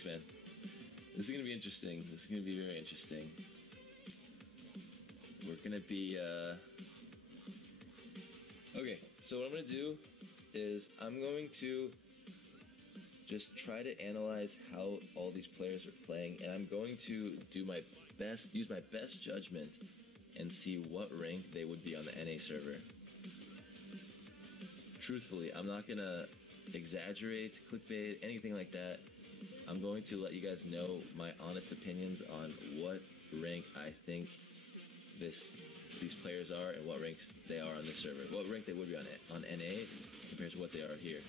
Thanks, man. This is gonna be interesting. This is gonna be very interesting. We're gonna be, okay, so what I'm gonna do is I'm going to just try to analyze how all these players are playing, and I'm going to do my best, use my best judgment, and see what rank they would be on the NA server. Truthfully, I'm not gonna exaggerate, clickbait, anything like that. I'm going to let you guys know my honest opinions on what rank I think these players are and what ranks they are on this server. What rank they would be on NA compared to what they are here.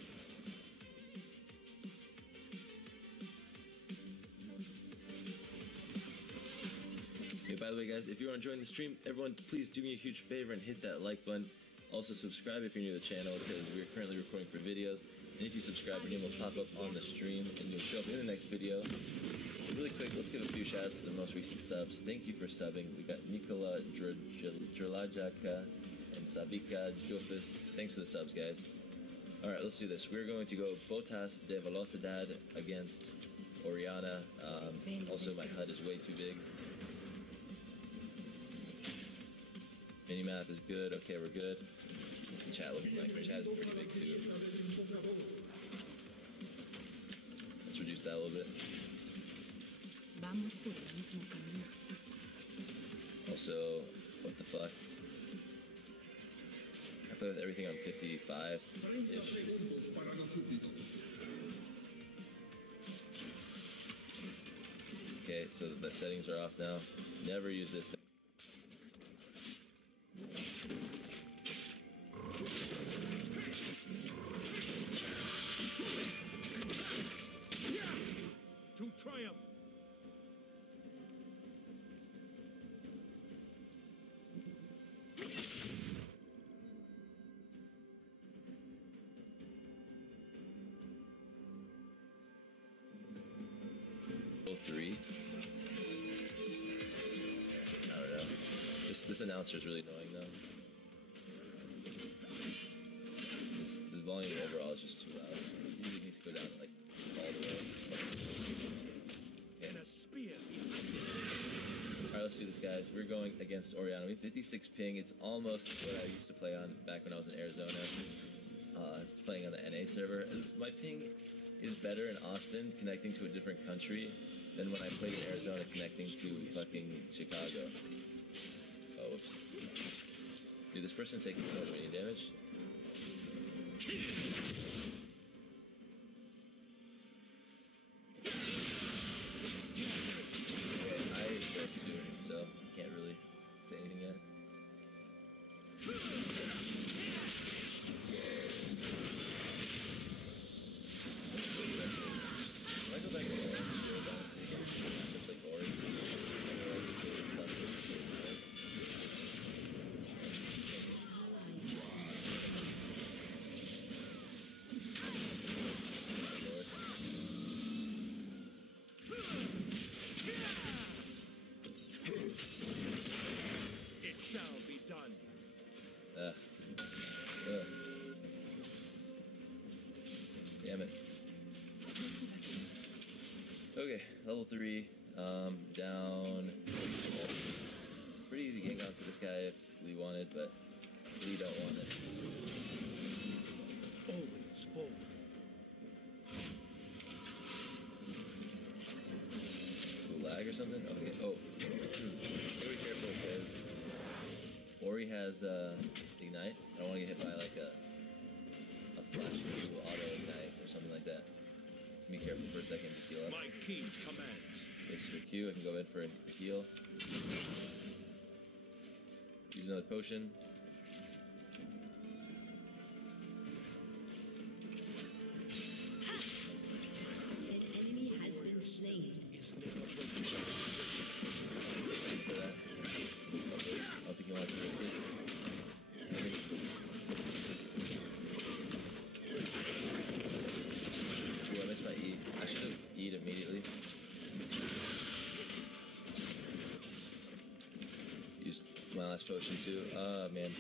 Okay, by the way, guys, if you are enjoying the stream, everyone, please do me a huge favor and hit that like button. Also, subscribe if you're new to the channel because we're currently recording for videos. And if you subscribe, your name will pop up on the stream and you'll show up in the next video. So really quick, let's give a few shout outs to the most recent subs. Thank you for subbing. We got Nikola Drolajaka and Sabika Jofis. Thanks for the subs, guys. Alright, let's do this. We're going to go Botas de Velocidad against Oriana. Also, my HUD is way too big. Minimap is good. Okay, we're good. Chat looking like chat is pretty big too. Let's reduce that a little bit. Also, what the fuck? I play with everything on 55-ish. Okay, so the settings are off now. Never use this thing. To triumph. Three. I don't know. This announcer is really annoying though. The volume overall is just too loud. It usually needs to go down like all the way. Okay. And a spear. Alright, let's do this, guys. We're going against Oriana. We have 56 ping. It's almost what I used to play on back when I was in Arizona. It's playing on the NA server. My ping is better in Austin, connecting to a different country, than when I played in Arizona, connecting to fucking Chicago. Oh, whoops. Dude, this person's taking so many damage. I started doing it, so can't really say anything yet. Can I go back to Orange? Just like Orange. It shall be done. Damn it. Okay, level 3, down. Pretty easy gank onto this guy if we wanted, but we don't want it. Always forward. Lag or something? Okay, oh. Be careful because Ori has Ignite. I don't want to get hit by like a flash Q auto ignite or something like that. Be careful for a second, just heal up. My keen command. Thanks for Q, I can go in for a heal. Use another potion. An enemy has been slain. For that. Okay. I don't think you want to risk it. Ooh, I missed my E. I should have E'd immediately. Used my last potion too. Man.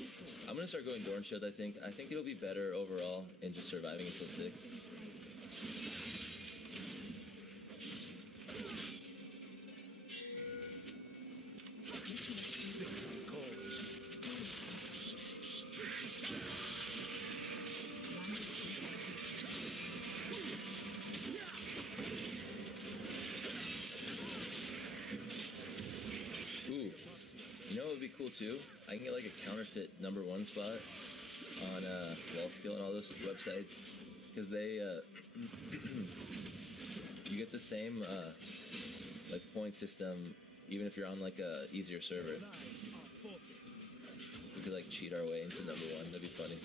I'm gonna start going Dorn Shield, I think. I think it'll be better overall in just surviving until 6. cool too. I can get like a counterfeit #1 spot on Wallskill and all those websites because they you get the same like point system even if you're on like a easier server. We could like cheat our way into #1. That'd be funny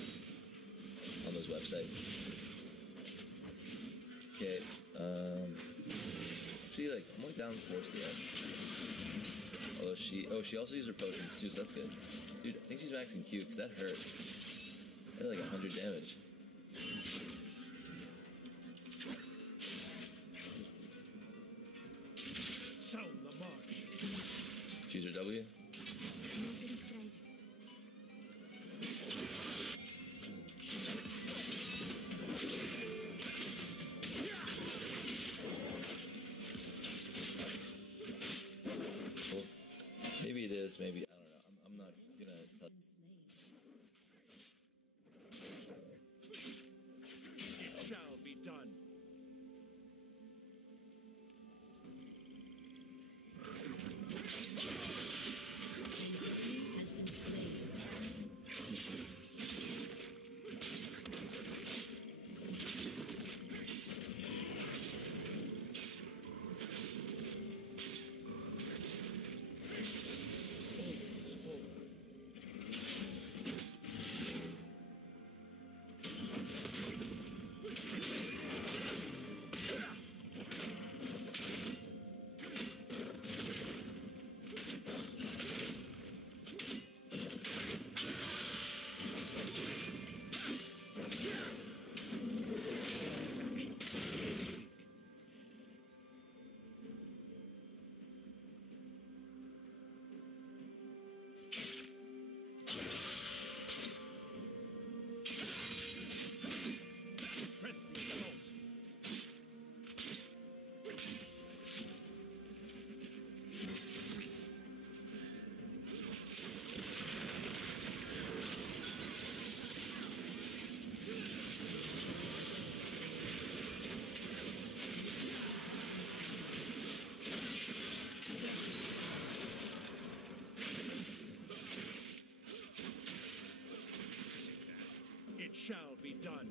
on those websites. Okay, actually, like, I'm like down 4 CS. Although she also used her potions too, so that's good. Dude, I think she's maxing Q, because that hurt. I did like 100 damage. Sound the march. Choose her W. Maybe it is, maybe, I don't know. I'm not gonna tell you. It shall be done. Has been slain. Press the assault. It shall be done.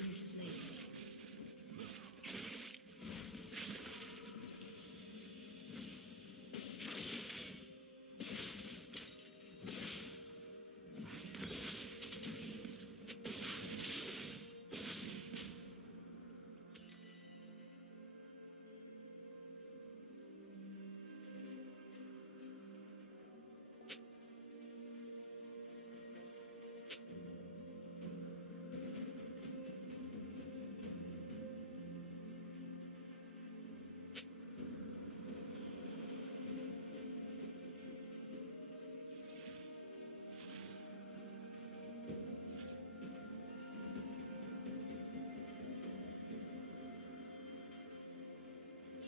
Been slain.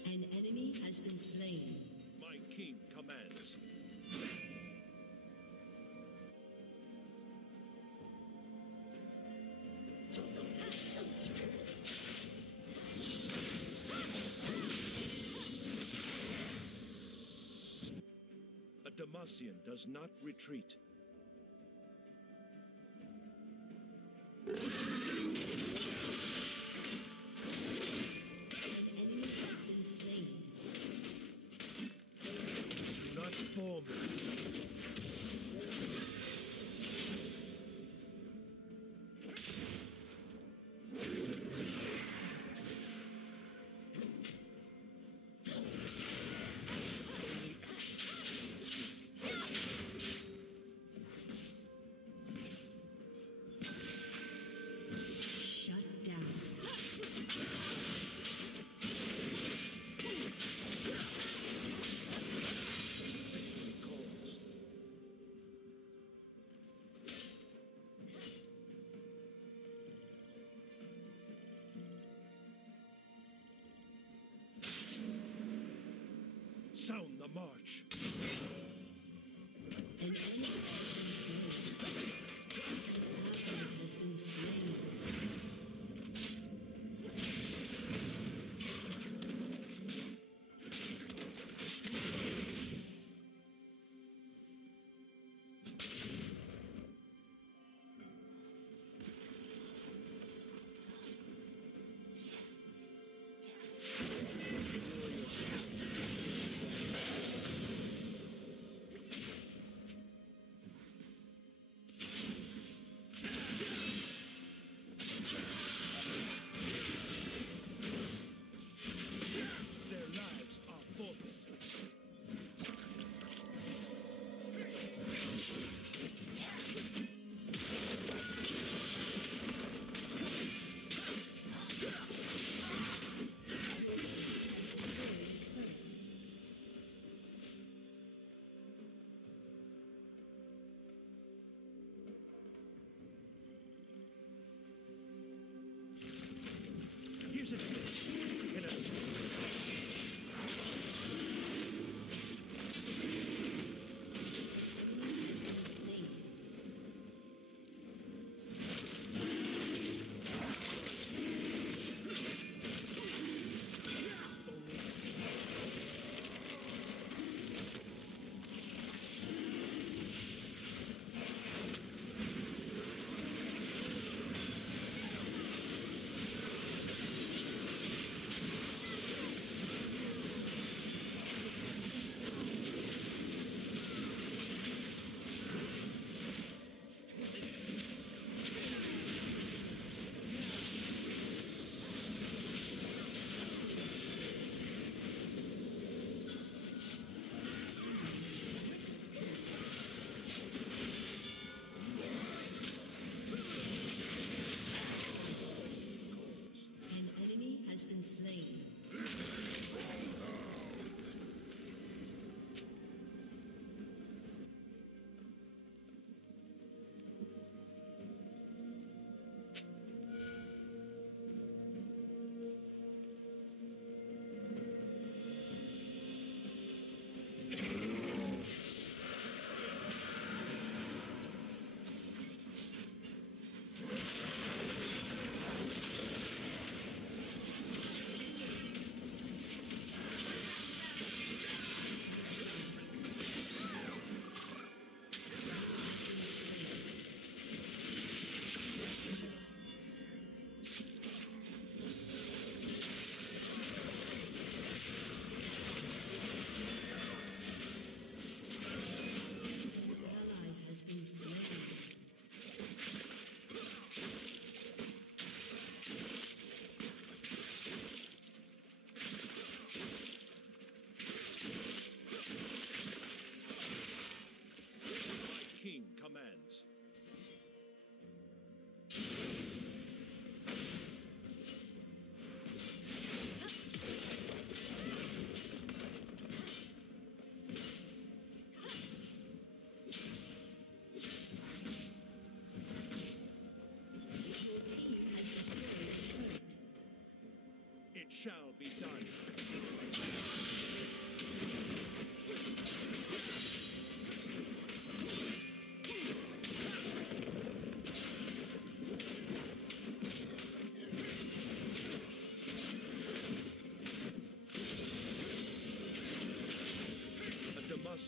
An enemy has been slain. My king commands. A Demacian does not retreat. An enemy has been slain. Do not form. Shut down. Calls. Sound the march. An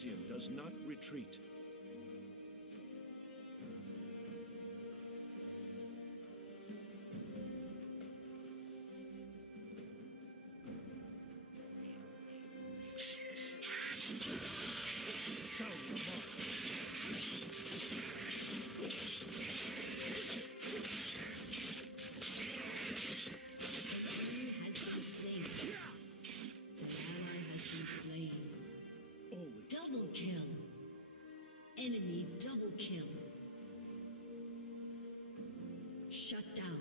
Demacian does not retreat. Sound the mark. Double kill. Enemy double kill. Shut down.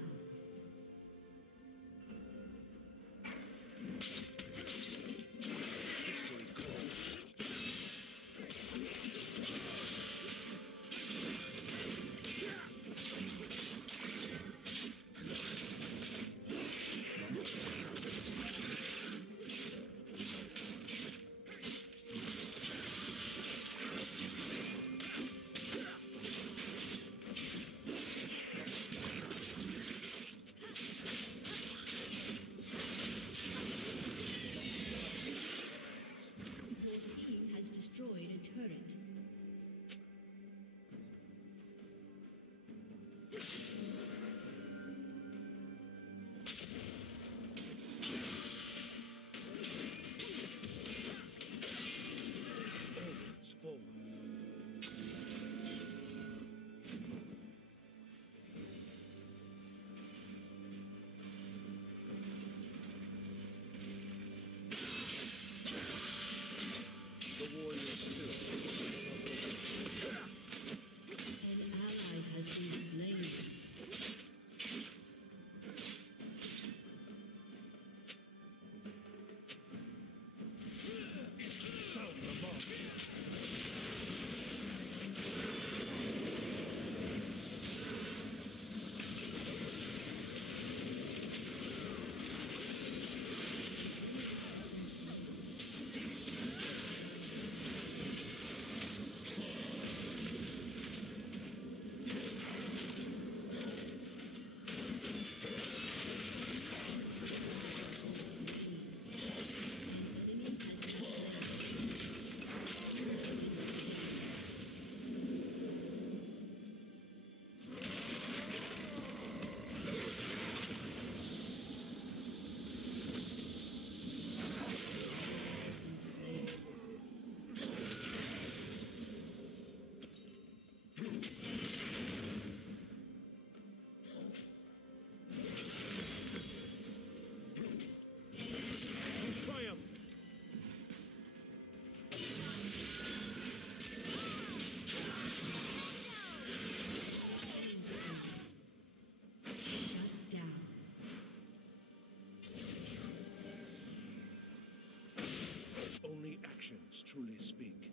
Only actions truly speak.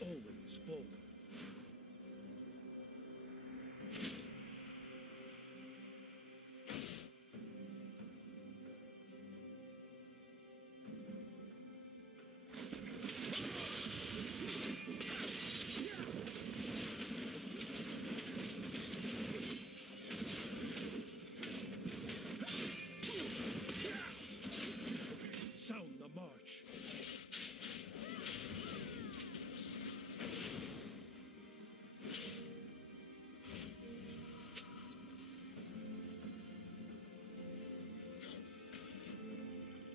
Always forward. Sound the march.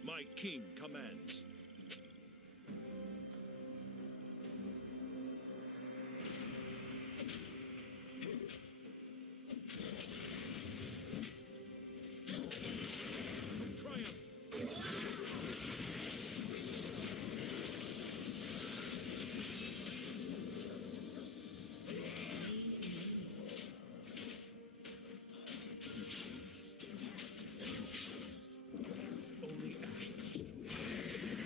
My king commands. Triumph. Only actions truly.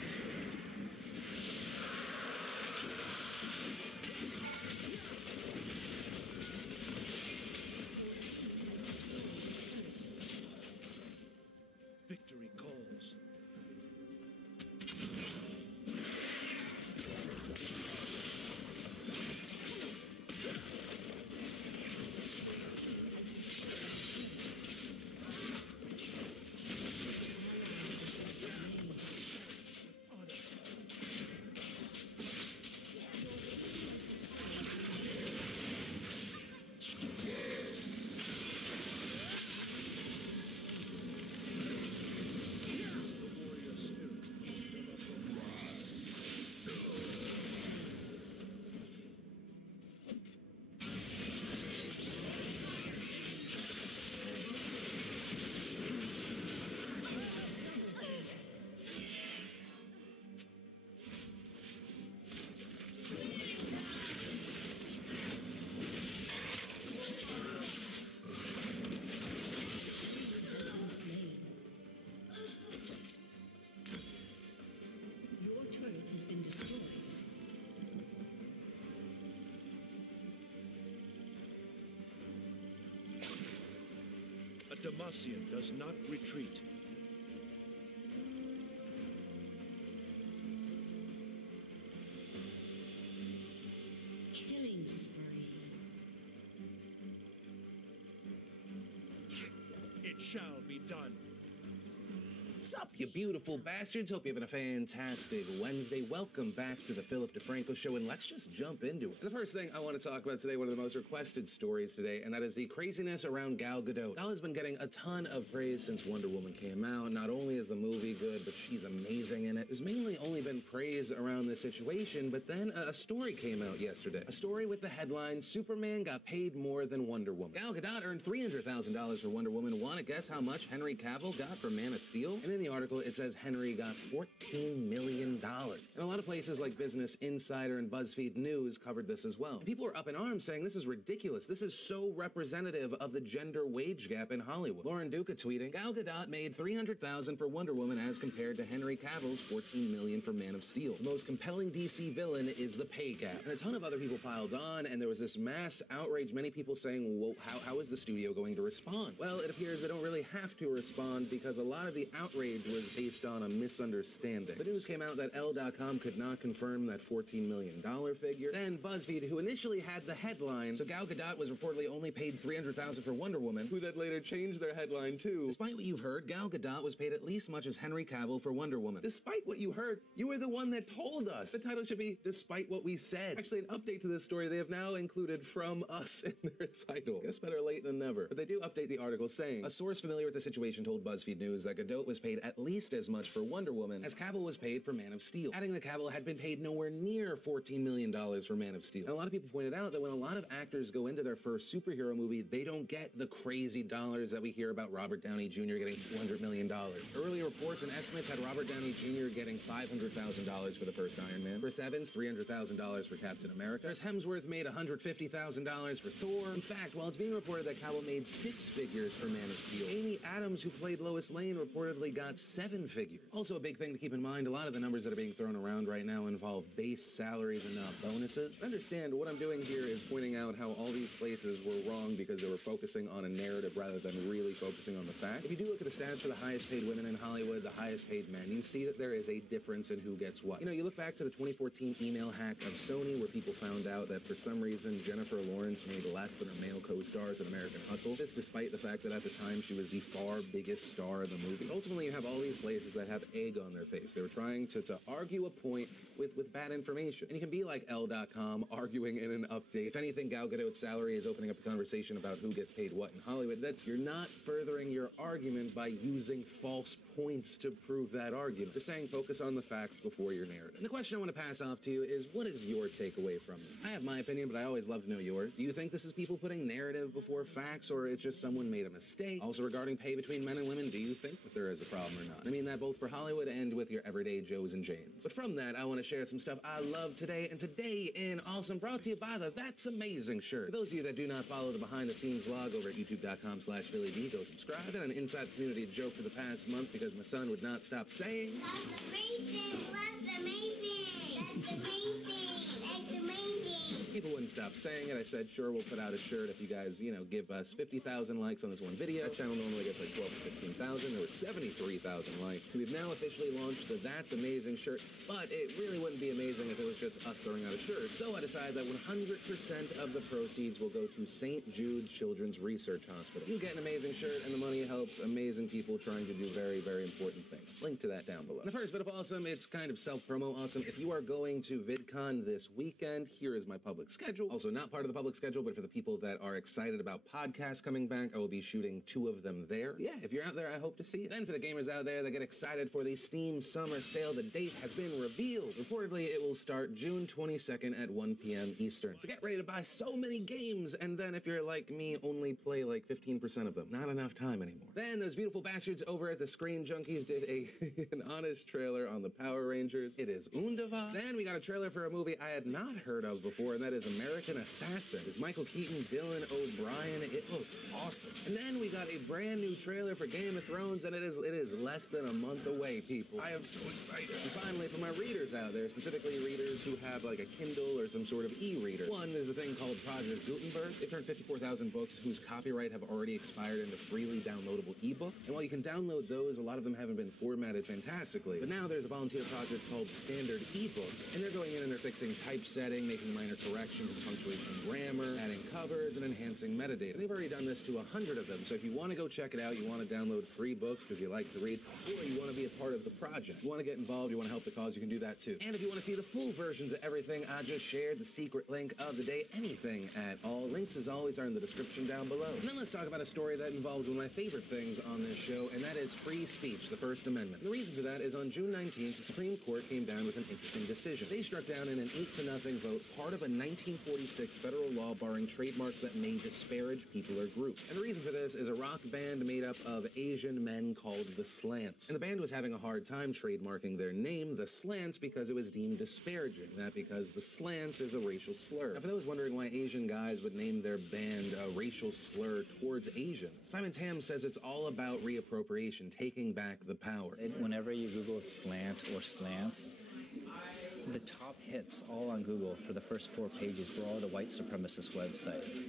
Demacian does not retreat. Killing spree. It shall be done. Sup, you beautiful bastards? Hope you're having a fantastic Wednesday. Welcome back to the Philip DeFranco Show, and let's just jump into it. And the first thing I want to talk about today, one of the most requested stories today, and that is the craziness around Gal Gadot. Gal has been getting a ton of praise since Wonder Woman came out. Not only is the movie good, but she's amazing in it. There's mainly only been praise around this situation, but then a story came out yesterday. A story with the headline, Superman got paid more than Wonder Woman. Gal Gadot earned $300,000 for Wonder Woman. Want to guess how much Henry Cavill got for Man of Steel? And in the article, it says Henry got $14 million. And a lot of places like Business Insider and BuzzFeed News covered this as well. And people were up in arms saying this is ridiculous. This is so representative of the gender wage gap in Hollywood. Lauren Duca tweeting, Gal Gadot made $300,000 for Wonder Woman as compared to Henry Cavill's $14 million for Man of Steel. The most compelling DC villain is the pay gap. And a ton of other people piled on, and there was this mass outrage, many people saying, well, how is the studio going to respond? Well, it appears they don't really have to respond because a lot of the outrage was based on a misunderstanding. The news came out that Elle.com could not confirm that $14 million figure. Then BuzzFeed, who initially had the headline, so Gal Gadot was reportedly only paid $300,000 for Wonder Woman, who then later changed their headline too. Despite what you've heard, Gal Gadot was paid at least as much as Henry Cavill for Wonder Woman. Despite what you heard, you were the one that told us. The title should be Despite What We Said. Actually, an update to this story, they have now included From Us in their title. Guess better late than never. But they do update the article saying, a source familiar with the situation told BuzzFeed News that Gadot was paid at least as much for Wonder Woman as Cavill was paid for Man of Steel, adding that Cavill had been paid nowhere near $14 million for Man of Steel. And a lot of people pointed out that when a lot of actors go into their first superhero movie, they don't get the crazy dollars that we hear about Robert Downey Jr. getting $200 million. Early reports and estimates had Robert Downey Jr. getting $500,000 for the first Iron Man, Chris Evans $300,000 for Captain America, Chris Hemsworth made $150,000 for Thor. In fact, while it's being reported that Cavill made 6 figures for Man of Steel, Amy Adams, who played Lois Lane, reportedly got 7 figures. Also a big thing to keep in mind, a lot of the numbers that are being thrown around right now involve base salaries and not bonuses. Understand, what I'm doing here is pointing out how all these places were wrong because they were focusing on a narrative rather than really focusing on the fact. If you do look at the stats for the highest paid women in Hollywood, the highest paid men, you see that there is a difference in who gets what. You know, you look back to the 2014 email hack of Sony where people found out that for some reason Jennifer Lawrence made less than her male co-stars in American Hustle. This despite the fact that at the time she was the far biggest star in the movie. Ultimately, you have all these places that have egg on their face. They were trying to argue a point with bad information. And you can be like Elle.com arguing in an update. If anything, Gal Gadot's salary is opening up a conversation about who gets paid what in Hollywood. You're not furthering your argument by using false points to prove that argument. Just saying, focus on the facts before your narrative. And the question I want to pass off to you is, what is your takeaway from it? I have my opinion, but I always love to know yours. Do you think this is people putting narrative before facts, or it's just someone made a mistake? Also, regarding pay between men and women, do you think that there is a problem or not? I mean that both for Hollywood and with your everyday Joes and Janes. But from that, I want to share some stuff I love today, and today in Awesome, brought to you by the That's Amazing shirt. For those of you that do not follow the behind-the-scenes vlog over at youtube.com/PhillyD, go subscribe. I've been an inside community joke for the past month because my son would not stop saying, That's amazing! That's amazing! That's amazing! That's amazing! people wouldn't stop saying it. I said, sure, we'll put out a shirt if you guys, give us 50,000 likes on this one video. That channel normally gets like 12 to 15,000. There was 73,000 likes. So we've now officially launched the That's Amazing shirt, but it really wouldn't be amazing if it was just us throwing out a shirt. So I decided that 100% of the proceeds will go to St. Jude Children's Research Hospital. You get an amazing shirt, and the money helps amazing people trying to do very, very important things. Link to that down below. And the first bit of awesome, it's kind of self-promo awesome. If you are going to VidCon this weekend, here is my public schedule. Also not part of the public schedule, but for the people that are excited about podcasts coming back, I will be shooting 2 of them there. Yeah, if you're out there, I hope to see you. Then for the gamers out there that get excited for the Steam Summer Sale, the date has been revealed. Reportedly, it will start June 22nd at 1 p.m. Eastern. So get ready to buy so many games, and then if you're like me, only play like 15% of them. Not enough time anymore. Then those beautiful bastards over at the Screen Junkies did an honest trailer on the Power Rangers. It is Undava. Then we got a trailer for a movie I had not heard of before, and that is American American Assassin. There's Michael Keaton, Dylan O'Brien. It looks awesome. And then we got a brand new trailer for Game of Thrones, and it is less than a month away, people. I am so excited. And finally, for my readers out there, specifically readers who have like a Kindle or some sort of e-reader. One, there's a thing called Project Gutenberg. They turned 54,000 books whose copyright have already expired into freely downloadable ebooks. And while you can download those, a lot of them haven't been formatted fantastically. But now there's a volunteer project called Standard eBooks, and they're going in and they're fixing typesetting, making minor corrections in punctuation and grammar, adding covers, and enhancing metadata. And they've already done this to 100 of them, so if you want to go check it out, you want to download free books because you like to read, or you want to be a part of the project, you want to get involved, you want to help the cause, you can do that too. And if you want to see the full versions of everything I just shared, the secret link of the day, anything at all, links as always are in the description down below. And then let's talk about a story that involves one of my favorite things on this show, and that is free speech, the First Amendment. And the reason for that is on June 19th, the Supreme Court came down with an interesting decision. They struck down in an 8-0 vote part of a 1946 federal law barring trademarks that may disparage people or groups. And the reason for this is a rock band made up of Asian men called the Slants. And the band was having a hard time trademarking their name, the Slants, because it was deemed disparaging. That because the Slants is a racial slur. Now, for those wondering why Asian guys would name their band a racial slur towards Asians, Simon Tam says it's all about reappropriation, taking back the power. Whenever you Google slant or slants, the top hits all on Google for the first 4 pages were all the white supremacist websites.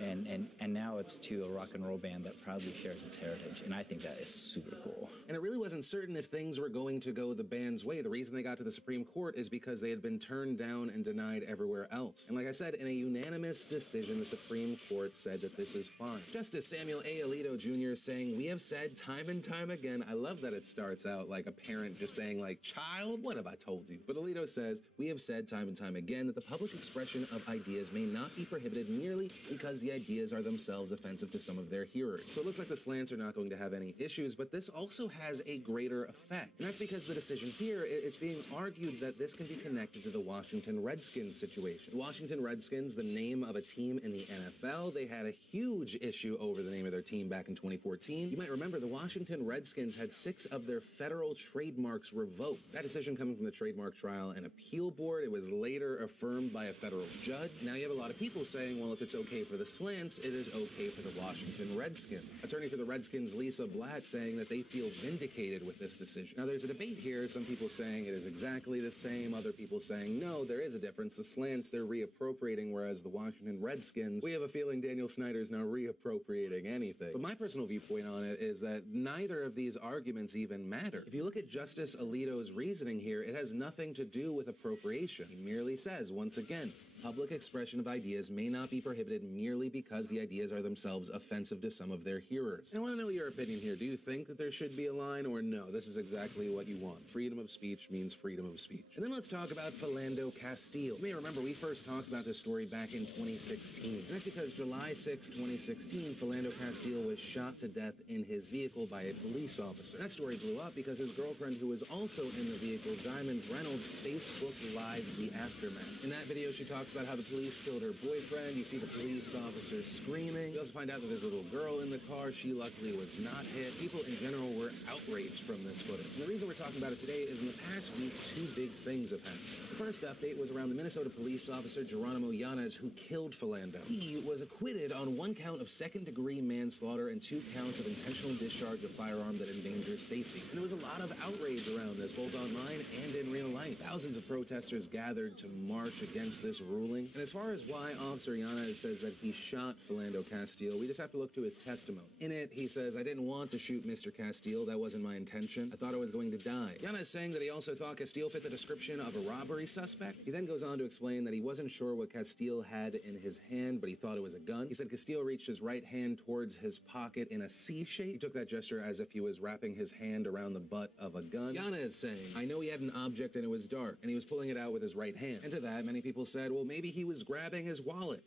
And now it's to a rock and roll band that proudly shares its heritage, and I think that is super cool. And it really wasn't certain if things were going to go the band's way. The reason they got to the Supreme Court is because they had been turned down and denied everywhere else. And like I said, in a unanimous decision, the Supreme Court said that this is fine. Justice Samuel A. Alito Jr. saying, "We have said time and time again." I love that it starts out like a parent just saying like, "Child, what have I told you?" But Alito says, "We have said time and time again that the public expression of ideas may not be prohibited merely because the ideas are themselves offensive to some of their hearers." So it looks like the Slants are not going to have any issues, but this also has a greater effect. And that's because the decision here, it's being argued that this can be connected to the Washington Redskins situation. The Washington Redskins, the name of a team in the NFL, they had a huge issue over the name of their team back in 2014. You might remember the Washington Redskins had 6 of their federal trademarks revoked. That decision coming from the Trademark Trial and Appeal Board, it was later affirmed by a federal judge. Now you have a lot of people saying, well, if it's okay for the Slants, it is okay for the Washington Redskins. Attorney for the Redskins, Lisa Blatt, saying that they feel vindicated with this decision. Now there's a debate here, some people saying it is exactly the same, other people saying no, there is a difference. The Slants, they're reappropriating, whereas the Washington Redskins, we have a feeling Daniel Snyder's now reappropriating anything. But my personal viewpoint on it is that neither of these arguments even matter. If you look at Justice Alito's reasoning here, it has nothing to do with appropriation. He merely says, once again, public expression of ideas may not be prohibited merely because the ideas are themselves offensive to some of their hearers. And I want to know your opinion here. Do you think that there should be a line, or no, this is exactly what you want? Freedom of speech means freedom of speech. And then let's talk about Philando Castile. You may remember we first talked about this story back in 2016. And that's because July 6, 2016, Philando Castile was shot to death in his vehicle by a police officer. That story blew up because his girlfriend, who was also in the vehicle, Diamond Reynolds, Facebook Lived the aftermath. In that video, she talks about how the police killed her boyfriend. You see the police officer screaming. You also find out that there's a little girl in the car. She luckily was not hit. People in general were outraged from this footage. And the reason we're talking about it today is in the past week, 2 big things have happened. The first update was around the Minnesota police officer Geronimo Yanez, who killed Philando. He was acquitted on 1 count of second-degree manslaughter and 2 counts of intentional discharge of firearm that endangers safety. And there was a lot of outrage around this, both online and in real life. Thousands of protesters gathered to march against this ruling. And as far as why Officer Yanez says that he shot Philando Castile, we just have to look to his testimony. In it, he says, "I didn't want to shoot Mr. Castile. That wasn't my intention. I thought I was going to die." Yanez saying that he also thought Castile fit the description of a robbery suspect. He then goes on to explain that he wasn't sure what Castile had in his hand, but he thought it was a gun. He said Castile reached his right hand towards his pocket in a C shape. He took that gesture as if he was wrapping his hand around the butt of a gun. Yanez saying, "I know he had an object and it was dark, and he was pulling it out with his right hand." And to that, many people said, well, maybe he was grabbing his wallet.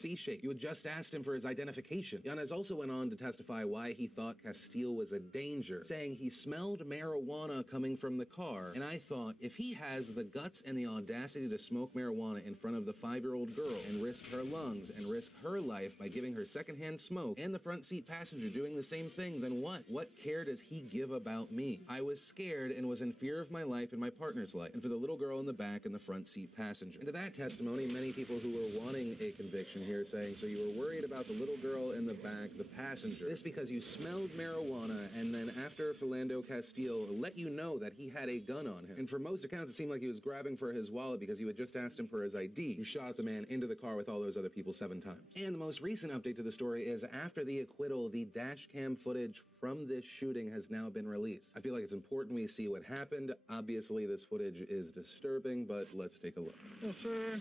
C-shape. You had just asked him for his identification. Yanez also went on to testify why he thought Castile was a danger, saying he smelled marijuana coming from the car, and I thought, if he has the guts and the audacity to smoke marijuana in front of the 5-year-old girl and risk her lungs and risk her life by giving her secondhand smoke, and the front seat passenger doing the same thing, then what? What care does he give about me? I was scared and was in fear of my life and my partner's life, and for the little girl in the back and the front seat passenger. And to that testimony, many people who were wanting a conviction here saying, so you were worried about the little girl in the back, the passenger. This because you smelled marijuana, and then after Philando Castile let you know that he had a gun on him. And for most accounts, it seemed like he was grabbing for his wallet because you had just asked him for his ID. You shot the man into the car with all those other people 7 times. And the most recent update to the story is after the acquittal, the dash cam footage from this shooting has now been released. I feel like it's important we see what happened. Obviously, this footage is disturbing, but let's take a look. Well, sir.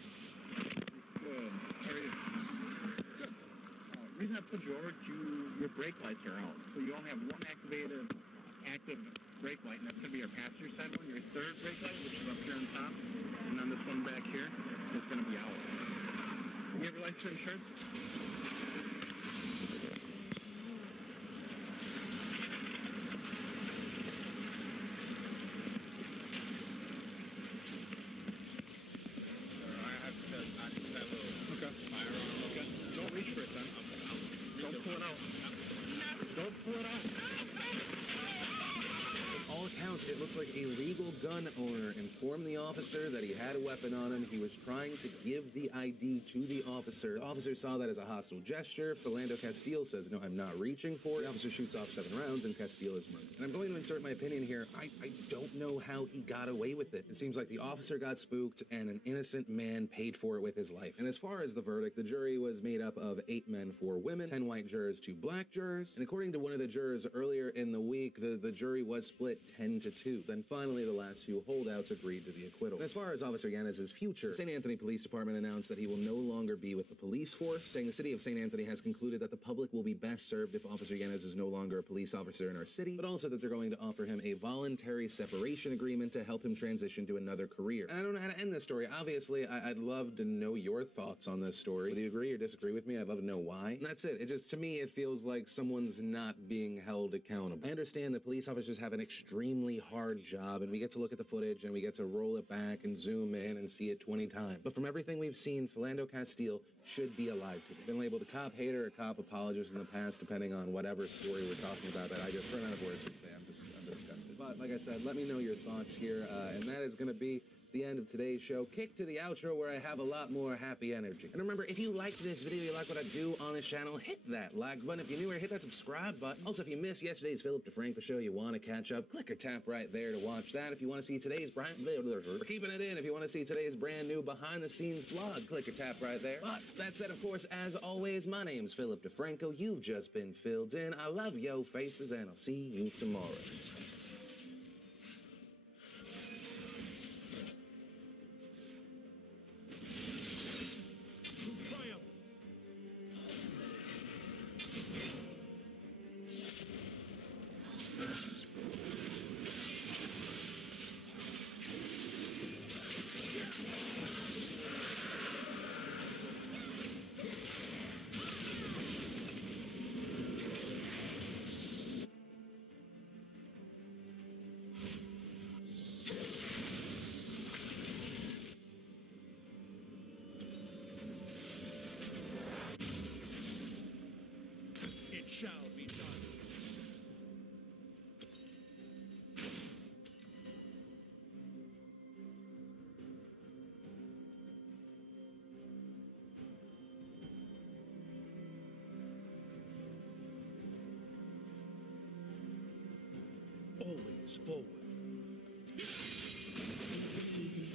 Good. How are you? Good. The reason I put you over to your brake lights are out. So you only have one activated active brake light, and that's going to be your passenger side one. Your third brake light, which is up here on top, and then this one back here is going to be out. You have your license and insurance? Okay. Firearm. Okay. Don't reach for it then. Don't pull it out. Don't pull it out. All accounts, it looks like a legal gun owner informed the officer that he had a weapon on him. He was trying to give the ID to the officer. The officer saw that as a hostile gesture. Philando Castile says, no, I'm not reaching for it. The officer shoots off 7 rounds, and Castile is murdered. And I'm going to insert my opinion here. I don't know how he got away with it. It seems like the officer got spooked, and an innocent man paid for it with his life. And as far as the verdict, the jury was made up of 8 men, 4 women, 10 white jurors, 2 black jurors. And according to one of the jurors earlier in the week, the jury was split 10-2. Then finally, the last 2 holdouts agreed to the acquittal. And as far as Officer Yanez's future, the St. Anthony Police Department announced that he will no longer be with the police force, saying the city of St. Anthony has concluded that the public will be best served if Officer Yanez is no longer a police officer in our city, but also that they're going to offer him a voluntary separation agreement to help him transition to another career. And I don't know how to end this story. Obviously, I'd love to know your thoughts on this story. Whether you agree or disagree with me, I'd love to know why. And that's it. It just, to me, it feels like someone's not being held accountable. I understand that police officers have an extremely hard job, and we get to look at the footage and we get to roll it back and zoom in and see it 20 times. But from everything we've seen, Philando Castile should be alive today. Been labeled a cop hater, a cop apologist in the past, depending on whatever story we're talking about, that I just run out of words for today. I'm disgusted. But like I said, let me know your thoughts here, and that is going to be the end of today's show. Kick to the outro where I have a lot more happy energy. And remember, if you like this video, you like what I do on this channel, hit that like button. If you're new here, hit that subscribe button. Also, if you missed yesterday's Philip DeFranco show, you want to catch up, click or tap right there to watch that. If you want to see today's we're keeping it in. If you want to see today's brand new behind the scenes vlog, click or tap right there. But that said, of course, as always, my name's Philip DeFranco. You've just been filled in. I love yo faces, and I'll see you tomorrow. Shall be done. Always forward. Easy.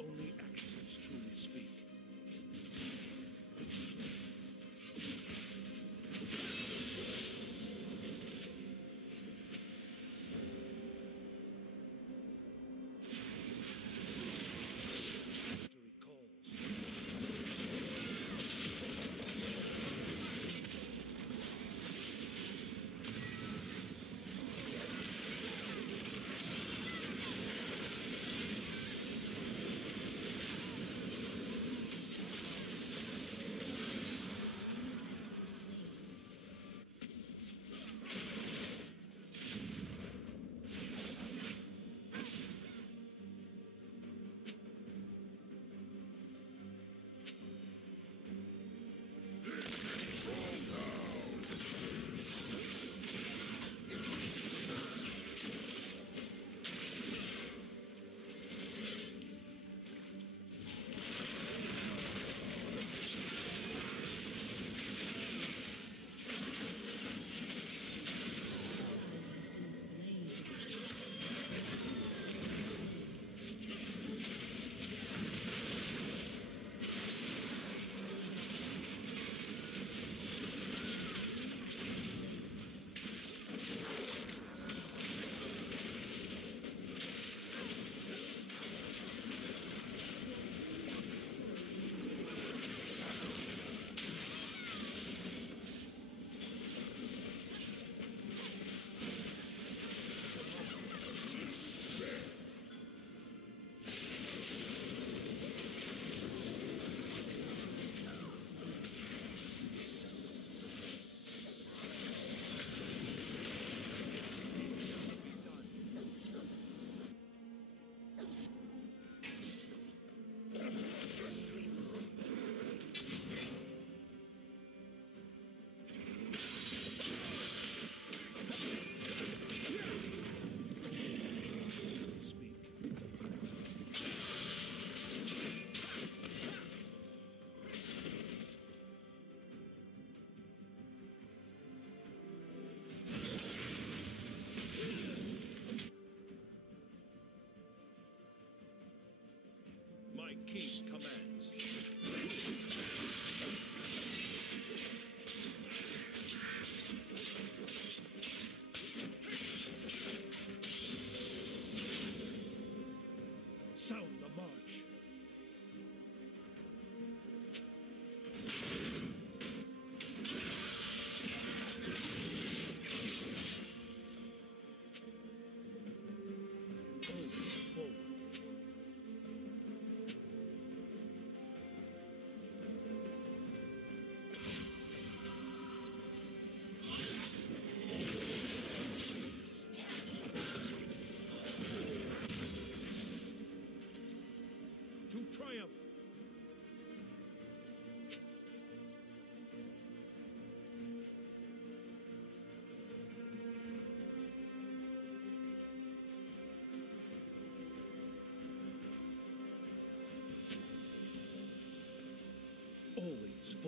Only actions truly speak. Victory calls.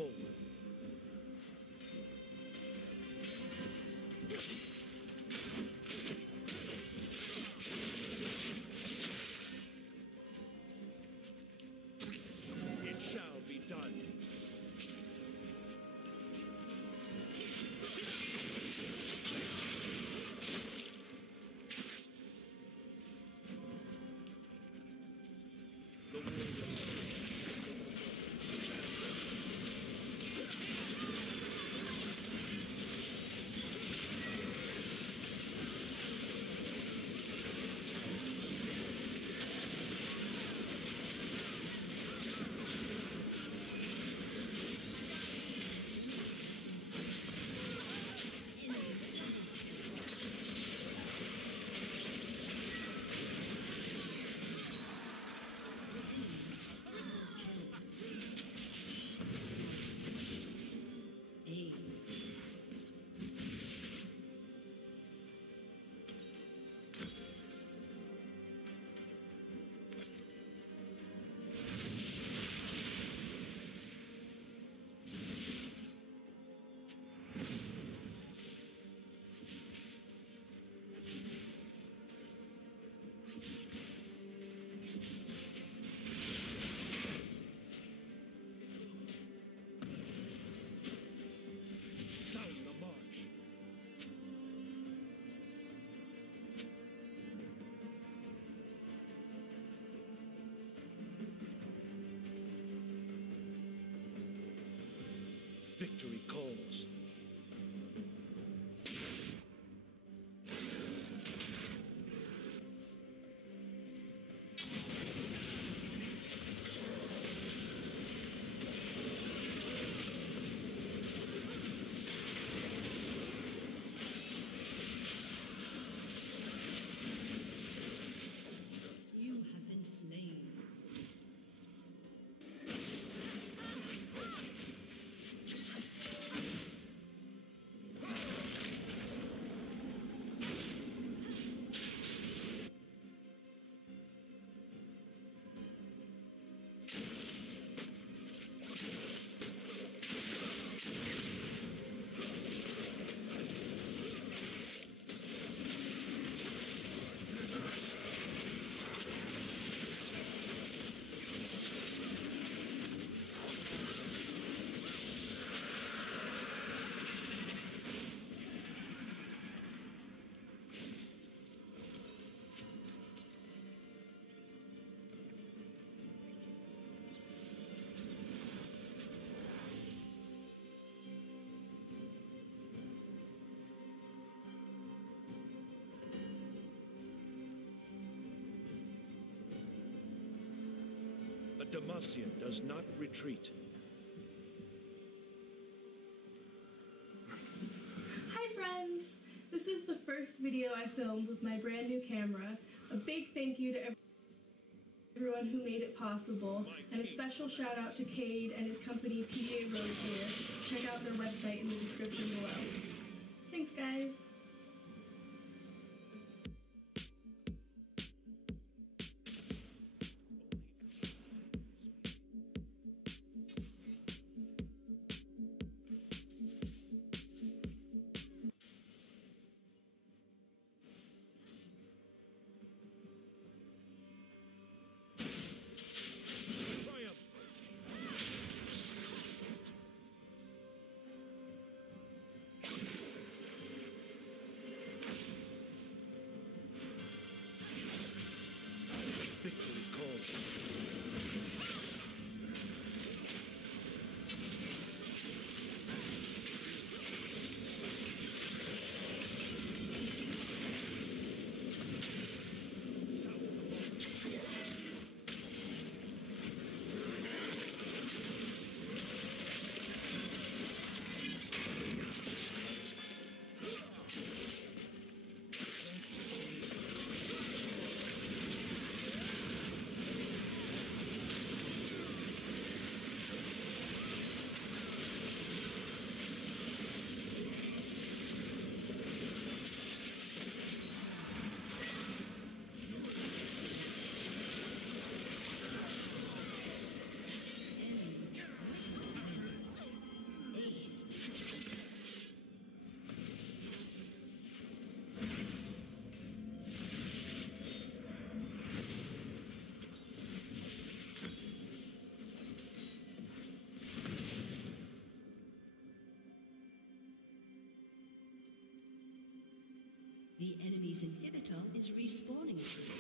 forward. It shall be done. Ace. Sound the march. Victory calls. You have been slain. A Demacian does not retreat. Hi friends! This is the first video I filmed with my brand new camera. A big thank you to everyone who made it possible, and a special shout out to Cade and his company PJ Road Gear. Check out their website in the description below. Thanks guys! Triumph. Victory calls. The enemy's inhibitor is respawning soon.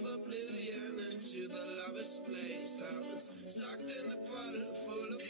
Oblivion into the lover's place. I was stuck in a bottle full of